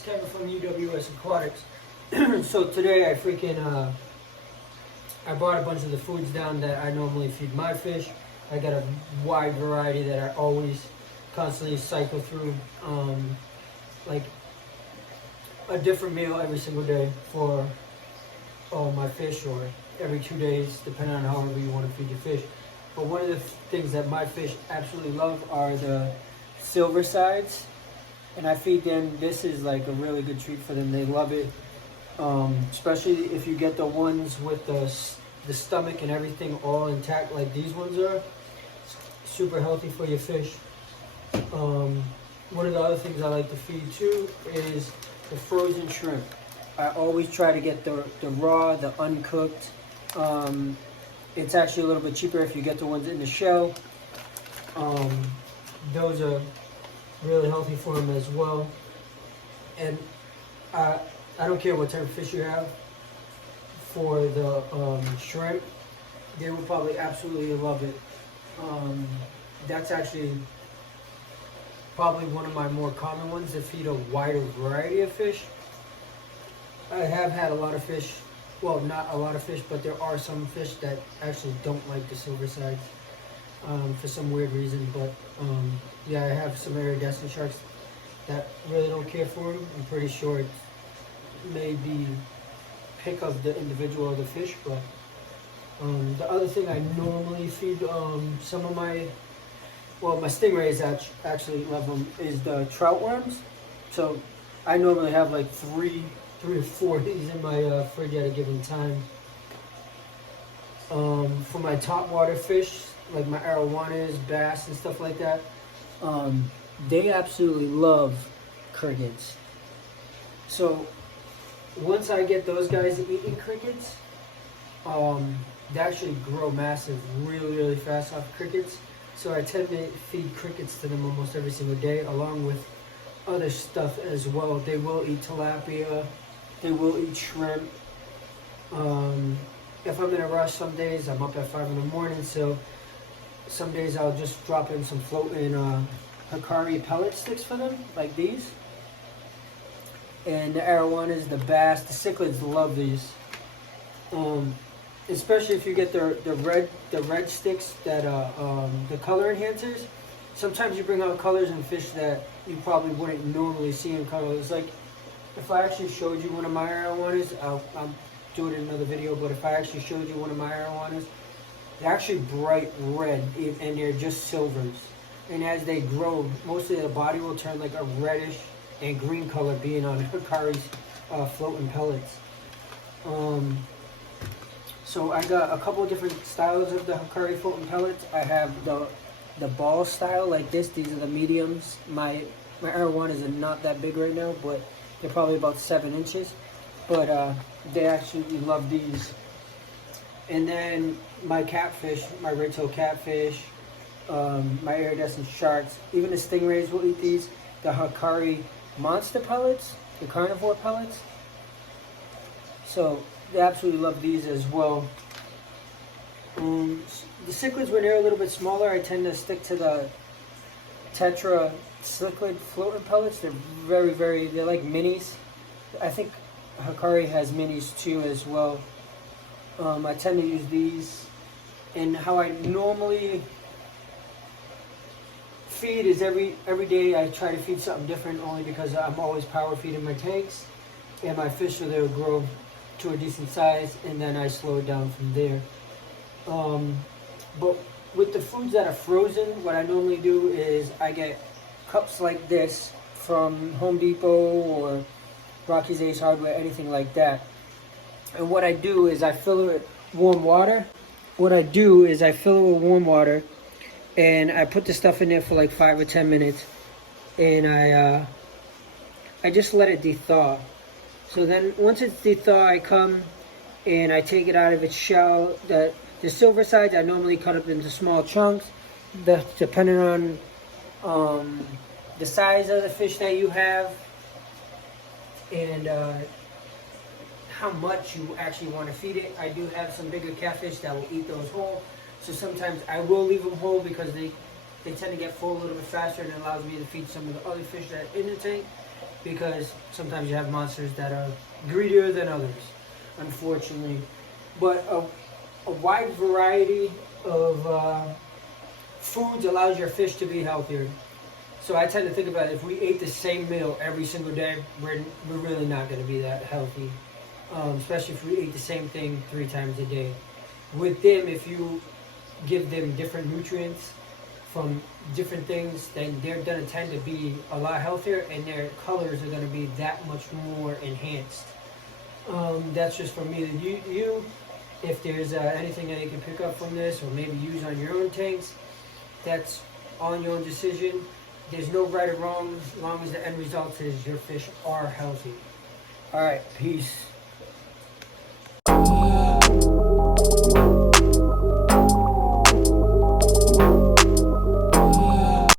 it's Kevin from UWS Aquatics. So today I brought a bunch of the foods down that I normally feed my fish. I got a wide variety that I always constantly cycle through, like a different meal every single day for my fish, or every 2 days, depending on however you want to feed your fish. But one of the things that my fish absolutely love are the silver sides, and I feed them. This is like a really good treat for them. They love it, especially if you get the ones with the stomach and everything all intact, like these ones are. Super healthy for your fish. One of the other things I like to feed too is the frozen shrimp. I always try to get the raw, the uncooked. It's actually a little bit cheaper if you get the ones in the shell. Those are really healthy for them as well. And I don't care what type of fish you have. For the shrimp, they will probably absolutely love it. That's actually probably one of my more common ones to feed a wider variety of fish. I have had a lot of fish, well, not a lot of fish, but there are some fish that actually don't like the silver sides for some weird reason. But yeah, I have some iridescent sharks that really don't care for them. I'm pretty sure it may be pick of the individual of the fish, but the other thing I normally feed some of my stingrays actually love them, is the trout worms. So I normally have like three or four of these in my fridge at a given time. For my top water fish, like my arowanas, bass, and stuff like that, they absolutely love crickets. So once I get those guys eating crickets, they actually grow massive really fast off crickets. So I tend to feed crickets to them almost every single day, along with other stuff as well. They will eat tilapia, they will eat shrimp. If I'm in a rush, some days I'm up at 5 in the morning, so some days I'll just drop in some floating Hikari pellet sticks for them, like these. And the arowanas, the bass, the cichlids love these. Especially if you get the red sticks that the color enhancers. Sometimes you bring out colors in fish that you probably wouldn't normally see in colors. Like if I actually showed you one of my arowanas, I'll do it in another video. But if I actually showed you one of my arowanas, they're actually bright red and they're just silvers. And as they grow, mostly the body will turn like a reddish and green color, being on Hikari's floating pellets. So I got a couple of different styles of the Hikari floating pellets. I have the ball style like this. These are the mediums. My arowanas are not that big right now, but they're probably about 7 inches. But they actually love these. And then my catfish, my red-tail catfish, my iridescent sharks, even the stingrays will eat these. The Hikari monster pellets, the carnivore pellets. So they absolutely love these as well. The cichlids, when they're a little bit smaller, I tend to stick to the Tetra cichlid floating pellets. They're they're like minis. I think Hikari has minis too as well. I tend to use these. And how I normally feed is every day I try to feed something different, only because I'm always power feeding my tanks. And my fish, so they'll grow to a decent size, and then I slow it down from there. But with the foods that are frozen, what I normally do is I get cups like this from Home Depot or Rocky's Ace Hardware, anything like that. And what I do is I fill it with warm water. And I put the stuff in there for like 5 or 10 minutes, and I just let it thaw. So then once it's thawed, I come and I take it out of its shell. The silver sides I normally cut up into small chunks, depending on the size of the fish that you have and how much you actually want to feed it. I do have some bigger catfish that will eat those whole. So sometimes I will leave them whole because they tend to get full a little bit faster, and it allows me to feed some of the other fish that are in the tank. because sometimes you have monsters that are greedier than others, unfortunately. But a wide variety of foods allows your fish to be healthier. So I tend to think about it, if we ate the same meal every single day, we're really not going to be that healthy. Especially if we ate the same thing 3 times a day. With them, if you give them different nutrients from different things, then they're going to tend to be a lot healthier, and their colors are going to be that much more enhanced. That's just for me. You if there's anything that you can pick up from this or maybe use on your own tanks, that's on your own decision. There's no right or wrong as long as the end result is your fish are healthy. All right, peace.